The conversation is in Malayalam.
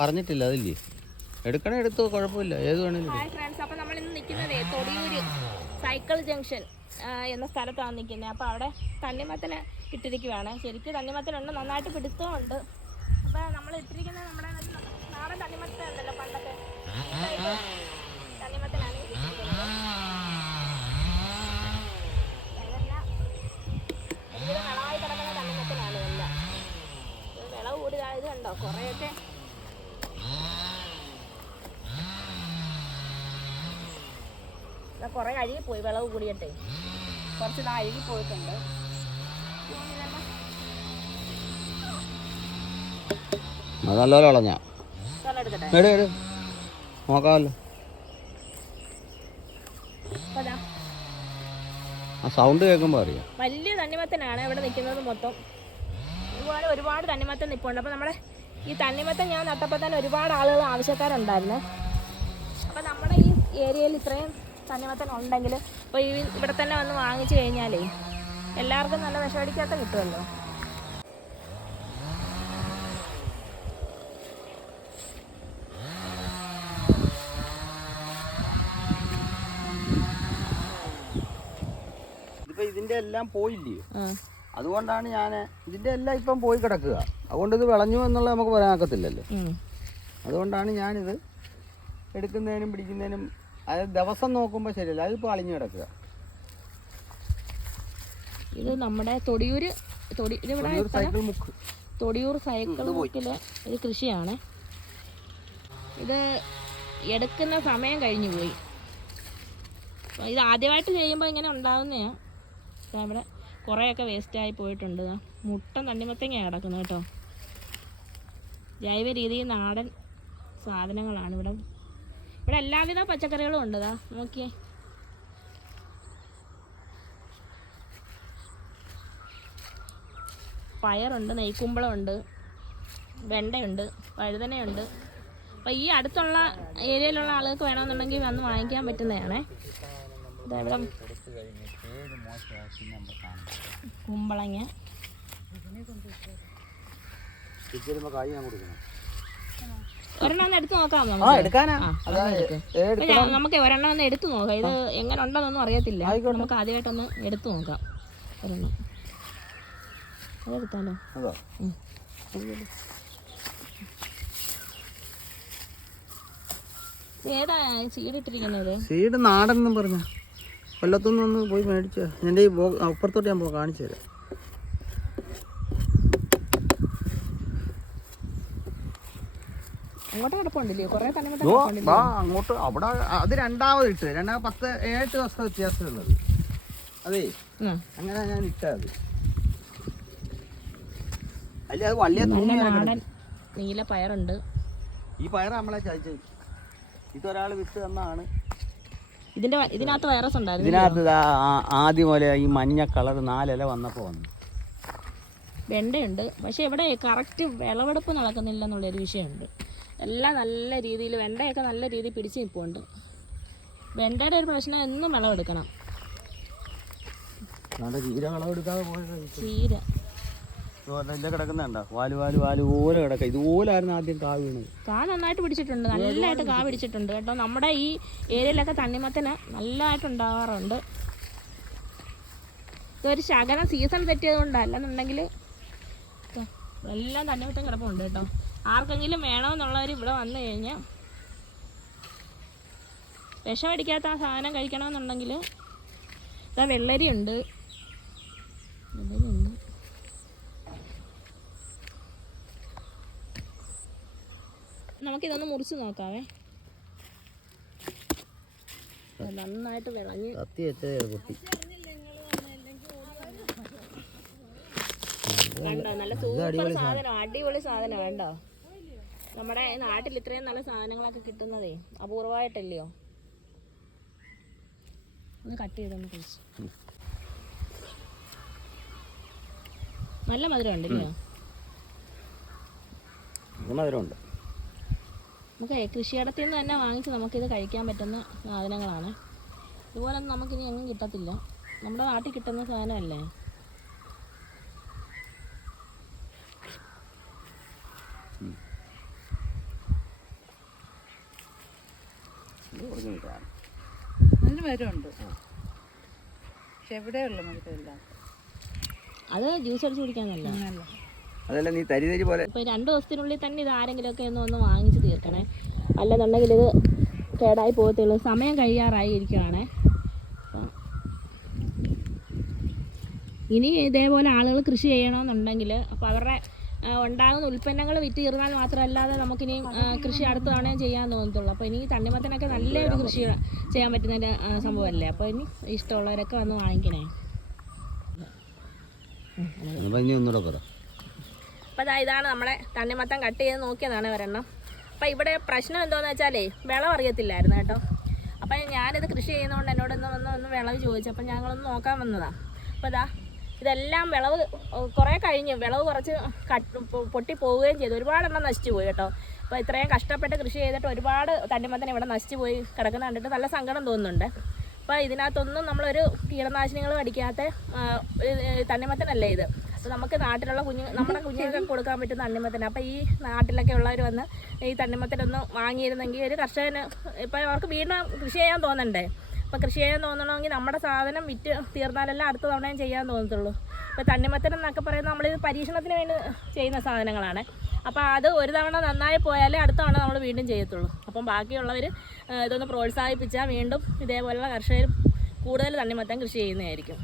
പറഞ്ഞിട്ടില്ല അതില്ലേ? എടുക്കണേ എടുത്തോ കുഴപ്പമില്ല. ഏത് വേണേലും. ഹായ് ഫ്രണ്ട്സ് അപ്പോൾ നമ്മൾ ഇന്ന് നിൽക്കുന്നത് തൊടിയൂര് സൈക്കിൾ ജംഗ്ഷൻ എന്ന സ്ഥലത്താണ് നിൽക്കുന്നത്. അപ്പോൾ അവിടെ തണ്ണിമത്തന് ഇട്ടിരിക്കുവാണ്. ശരിക്കും തണ്ണിമത്തനുണ്ട് നന്നായിട്ട് പിടുത്തമുണ്ട്. അപ്പോൾ നമ്മൾ ഇട്ടിരിക്കുന്നത് നമ്മുടെ നാടൻ തണ്ണിമത്തൻ ഉണ്ടല്ലോ type തണ്ണിമത്തനാണ് വിളവായി കിടക്കുന്ന തണ്ണിമത്തനാണ് ഇതെല്ലാം ഇത് വിളവ് കൂടുതലായത് കണ്ടോ കുറേയൊക്കെ ഇത് കുറേ അഴുകി പോയി വിളവ് കൂടിയിട്ട്. കുറച്ച് ഇതാ അഴുകി പോയിട്ടുണ്ട്. അത് നല്ലപോലെ എട് നോക്കാമല്ലോ. ആ സൗണ്ട് കേൾക്കുമ്പോൾ അറിയാം. വലിയ തണ്ണിമത്തനാണ് ഇവിടെ നിൽക്കുന്നത് മൊത്തം. ഒരുപാട് ഒരുപാട് തണ്ണിമത്തൻ നിൽപ്പുണ്ട് അപ്പോൾ നമ്മുടെ ഈ തണ്ണിമത്തൻ ഞാൻ നട്ടപ്പോൾ തന്നെ ഒരുപാട് ആളുകൾ ആവശ്യക്കാരുണ്ടായിരുന്നു. അപ്പോൾ നമ്മുടെ ഈ ഏരിയയിൽ ഇത്രയും തണ്ണിമത്തൻ ഉണ്ടെങ്കിൽ അപ്പോൾ ഈ ഇവിടെ തന്നെ വന്ന് വാങ്ങിച്ചു കഴിഞ്ഞാലേ എല്ലാവർക്കും നല്ല വിഷമടിക്കാത്ത കിട്ടുമല്ലോ. ഇതിന്റെ എല്ലാം പോയില്ലയോ ആ. അതുകൊണ്ടാണ് ഞാൻ ഇതിന്റെ എല്ലാം ഇപ്പം പോയി കിടക്കുക. അതുകൊണ്ട് ഇത് വിളഞ്ഞു എന്നുള്ളത് നമുക്ക് പറയാൻ ആക്കത്തില്ലല്ലോ. അതുകൊണ്ടാണ് ഞാനിത് എടുക്കുന്നതിനും പിടിക്കുന്നതിനും അതായത് ദിവസം നോക്കുമ്പോൾ ശരിയല്ല അതിപ്പോൾ അളിഞ്ഞു കിടക്കുക. ഇത് നമ്മുടെ തൊടിയൂര് തൊടി ഇവിടെ സൈക്കിൾ മുക്ക്. തൊടിയൂർ സൈക്കിൾ മുക്കിൽ ഒരു കൃഷിയാണ്. ഇത് എടുക്കുന്ന സമയം കഴിഞ്ഞു പോയി. ഇത് ആദ്യമായിട്ട് ചെയ്യുമ്പോൾ ഇങ്ങനെ ഉണ്ടാകുന്നതാണ് ദാ ഇവിടെ കുറേയൊക്കെ വേസ്റ്റായി പോയിട്ടുണ്ട്. മുട്ട തണ്ണിമത്തങ്ങ കിടക്കുന്നത് കേട്ടോ. ജൈവ രീതിയിൽ നാടൻ സാധനങ്ങളാണ് ഇവിടെ ഇവിടെ എല്ലാവിധ പച്ചക്കറികളും ഉണ്ടതാ. നോക്കിയേ. പയറുണ്ട് നെയ്ക്കുമ്പളമുണ്ട് വെണ്ടയുണ്ട് വഴുതനയുണ്ട്. അപ്പോൾ ഈ അടുത്തുള്ള ഏരിയയിലുള്ള ആളുകൾക്ക് വേണമെന്നുണ്ടെങ്കിൽ വന്ന് വാങ്ങിക്കാൻ പറ്റുന്നതാണേ. ഇവിടെ കുമ്പളങ്ങ. കായ് ഞാൻ കൊടുക്കണം. ഒരെണ്ണം ഒന്ന് എടുത്ത് നോക്കാം ആ നമുക്ക്. എടുക്കാനാ. അതാ ഒരെണ്ണം ഒന്ന് എടുത്തു നോക്കാം. ഇത് എങ്ങനെ ഉണ്ടെന്നൊന്നും അറിയത്തില്ല. നമുക്ക് ആദ്യമായിട്ടൊന്ന് എടുത്തു നോക്കാം. ഒരെണ്ണം. അതെടുത്താലോ ഏതാ സീഡ് നാടൻ എന്നും പറഞ്ഞ. കൊല്ലത്തുനിന്ന് പോയി മേടിച്ച. എന്റെ ഈ അപ്പുറത്തോട്ട് ഞാൻ കാണിച്ചു തരാം. അങ്ങോട്ട് കിടപ്പുണ്ടല്ലേ കുറേ തന്നെ ഓ വാ അങ്ങോട്ട്. അവിടെ അത് രണ്ടാമത് ഇട്ട്. രണ്ടാമത് പത്ത് ഏഴ് ദിവസത്തെ വ്യത്യാസമുള്ളത്. അതേ അങ്ങനെ ഞാൻ ഇട്ടത് അല്ല അത് വള്ളിയെ നാടൻ നീല പയറുണ്ട്. ഈ പയർ നമ്മളെ ചതിച്ചത്. ഇതൊരാൾ വിത്ത് തന്നാണ്. ഇതിന്റെ ഇതിനകത്ത് വൈറസ് ഉണ്ടായിരുന്നു ഇതിനകത്ത് ആദ്യം പോലെ ഈ മഞ്ഞ കളർ നാലില വന്നപ്പോൾ വന്നു. വെണ്ടയുണ്ട്. പക്ഷെ ഇവിടെ കറക്റ്റ് വിളവെടുപ്പ് നടക്കുന്നില്ല എന്നുള്ളൊരു വിഷയമുണ്ട്. എല്ലാം നല്ല രീതിയിൽ വെണ്ടയൊക്കെ നല്ല രീതിയിൽ പിടിച്ച് നിൽപ്പുണ്ട്. വെണ്ടയുടെ ഒരു പ്രശ്നം എന്നും വിളവെടുക്കണം ചീര കളവെടുക്കാതെ പോയത് ചീര. ഇല്ല കിടക്കുന്നുണ്ടോ വാൽ വാൽ വാൽ പോലെ കിടക്കുക ഇതുപോലായിരുന്നു ആദ്യം കാ വീണത് കാ നന്നായിട്ട് പിടിച്ചിട്ടുണ്ട്. നല്ലതായിട്ട് കാ പിടിച്ചിട്ടുണ്ട് കേട്ടോ. നമ്മുടെ ഈ ഏരിയയിലൊക്കെ തണ്ണിമത്തിന് നല്ലതായിട്ട് ഉണ്ടാവാറുണ്ട്. ഇതൊരു ശകല സീസൺ തെറ്റിയത് കൊണ്ടല്ലെന്നുണ്ടെങ്കിൽ എല്ലാം തണ്ണിമത്തൻ കിടപ്പുണ്ട് കേട്ടോ. ആർക്കെങ്കിലും വേണമെന്നുള്ളവർ ഇവിടെ വന്നു കഴിഞ്ഞാൽ വിഷമടിക്കാത്ത ആ സാധനം കഴിക്കണമെന്നുണ്ടെങ്കിൽ ഇതാ വെള്ളരിയുണ്ട്. വെള്ളരിയുണ്ട്. നമുക്കിതൊന്ന് മുറിച്ച് നോക്കാവേ. നന്നായിട്ട് വിളഞ്ഞ്. പൊട്ടി കണ്ടോ? നല്ല സൂപ്പർ സാധനം. അടിപൊളി സാധനം വേണ്ടോ നമ്മുടെ നാട്ടിൽ ഇത്രയും നല്ല സാധനങ്ങളൊക്കെ കിട്ടുന്നതേ അപൂർവമായിട്ടല്ലയോ? ഒന്ന് കട്ട് ചെയ്തൊന്ന് കഴിച്ചു നല്ല മധുരം ഉണ്ടല്ലോ മധുരമുണ്ട്. നമുക്ക് കൃഷിയിടത്തിൽ നിന്ന് തന്നെ വാങ്ങിച്ച് നമുക്കിത് കഴിക്കാൻ പറ്റുന്ന സാധനങ്ങളാണ്. ഇതുപോലെ ഇതുപോലൊന്നും നമുക്കിനി എങ്ങും കിട്ടത്തില്ല. നമ്മുടെ നാട്ടിൽ കിട്ടുന്ന സാധനമല്ലേ? സെന്റിമീറ്ററാണ് അതിന് മരമുണ്ട് പക്ഷെ എവിടെയുള്ള മരമില്ല അത് ജ്യൂസ് അടിച്ച് കുടിക്കാനല്ല അതല്ല നീ തരി തരി പോലെ ഇപ്പോൾ രണ്ട് ദിവസത്തിനുള്ളിൽ തന്നെ ഇത് ആരെങ്കിലുമൊക്കെ ഒന്ന് ഒന്ന് വാങ്ങിച്ച് തീർക്കണേ. അല്ലെന്നുണ്ടെങ്കിൽ ഇത് കേടായി പോകത്തുള്ളൂ. സമയം കഴിയാറായി ഇരിക്കുകയാണേ ഇനി ഇതേപോലെ ആളുകൾ കൃഷി ചെയ്യണമെന്നുണ്ടെങ്കിൽ അപ്പോൾ അവരുടെ ഉണ്ടാകുന്ന ഉൽപ്പന്നങ്ങൾ വിറ്റ് തീർന്നാൽ മാത്രമല്ലാതെ നമുക്കിനി കൃഷി അടുത്ത തവണ ചെയ്യാൻ തോന്നത്തുള്ളൂ. അപ്പോൾ ഇനി തണ്ണിമത്തനൊക്കെ നല്ലൊരു കൃഷി ചെയ്യാൻ പറ്റുന്ന സംഭവമല്ലേ? അപ്പോൾ ഇനി ഇഷ്ടമുള്ളവരൊക്കെ വന്ന് വാങ്ങിക്കണേ. അപ്പോൾ അതാ ഇതാണ് നമ്മളെ തണ്ണിമത്തം കട്ട് ചെയ്ത് നോക്കിയതാണ് ഒരെണ്ണം. അപ്പോൾ ഇവിടെ പ്രശ്നം എന്തോന്ന് വെച്ചാലേ വിളം അറിയത്തില്ലായിരുന്നു കേട്ടോ. അപ്പം ഞാനിത് കൃഷി ചെയ്യുന്നതുകൊണ്ട് എന്നോടൊന്ന് വന്ന് ഒന്ന് വിളവ് ചോദിച്ചു. അപ്പം ഞങ്ങളൊന്ന് നോക്കാൻ വന്നതാണ് അപ്പോൾ ഇതാ ഇതെല്ലാം വിളവ് കുറേ കഴിഞ്ഞു. വിളവ് കുറച്ച് പൊട്ടി പോവുകയും ചെയ്തു. ഒരുപാടെണ്ണം നശിച്ചു പോയി കേട്ടോ. അപ്പോൾ ഇത്രയും കഷ്ടപ്പെട്ട് കൃഷി ചെയ്തിട്ട് ഒരുപാട് തണ്ണിമത്തൻ ഇവിടെ നശിച്ചു പോയി കിടക്കുന്ന കണ്ടിട്ട് നല്ല സങ്കടം തോന്നുന്നുണ്ട്. അപ്പോൾ ഇതിനകത്തൊന്നും നമ്മളൊരു കീടനാശിനികളും അടിക്കാത്ത തണ്ണിമത്തനല്ലേ ഇത്. അപ്പോൾ നമുക്ക് നാട്ടിലുള്ള കുഞ്ഞു നമ്മുടെ കുഞ്ഞുങ്ങൾക്ക് കൊടുക്കാൻ പറ്റുന്ന തണ്ണിമത്തൻ അപ്പോൾ ഈ നാട്ടിലൊക്കെ ഉള്ളവർ വന്ന് ഈ തണ്ണിമത്തനൊന്ന് വാങ്ങിയിരുന്നെങ്കിൽ ഒരു കർഷകന് ഇപ്പോൾ അവർക്ക് വീണ്ടും കൃഷി ചെയ്യാൻ തോന്നണ്ടേ? അപ്പോൾ കൃഷി ചെയ്യാൻ തോന്നണമെങ്കിൽ നമ്മുടെ സാധനം വിറ്റ് തീർന്നാലല്ല അടുത്ത തവണയും ചെയ്യാൻ തോന്നത്തുള്ളൂ. ഇപ്പോൾ തണ്ണിമത്തനം എന്നൊക്കെ പറയുന്നത് നമ്മളിത് പരീക്ഷണത്തിന് വേണ്ടി ചെയ്യുന്ന സാധനങ്ങളാണ്. അപ്പോൾ അത് ഒരു തവണ നന്നായി പോയാലേ അടുത്ത തവണ നമ്മൾ വീണ്ടും ചെയ്യത്തുള്ളൂ. അപ്പം ബാക്കിയുള്ളവർ ഇതൊന്ന് പ്രോത്സാഹിപ്പിച്ചാൽ വീണ്ടും ഇതേപോലുള്ള കർഷകർ കൂടുതൽ തണ്ണിമത്തൻ കൃഷി ചെയ്യുന്നതായിരിക്കും.